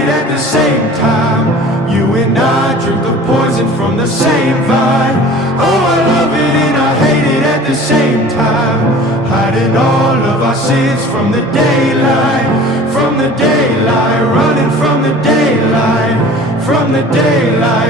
it at the same time. You and I drink the poison from the same vine. Oh, I love it and I hate it at the same time. Hiding all of our sins from the daylight, from the daylight, running from the daylight, from the daylight.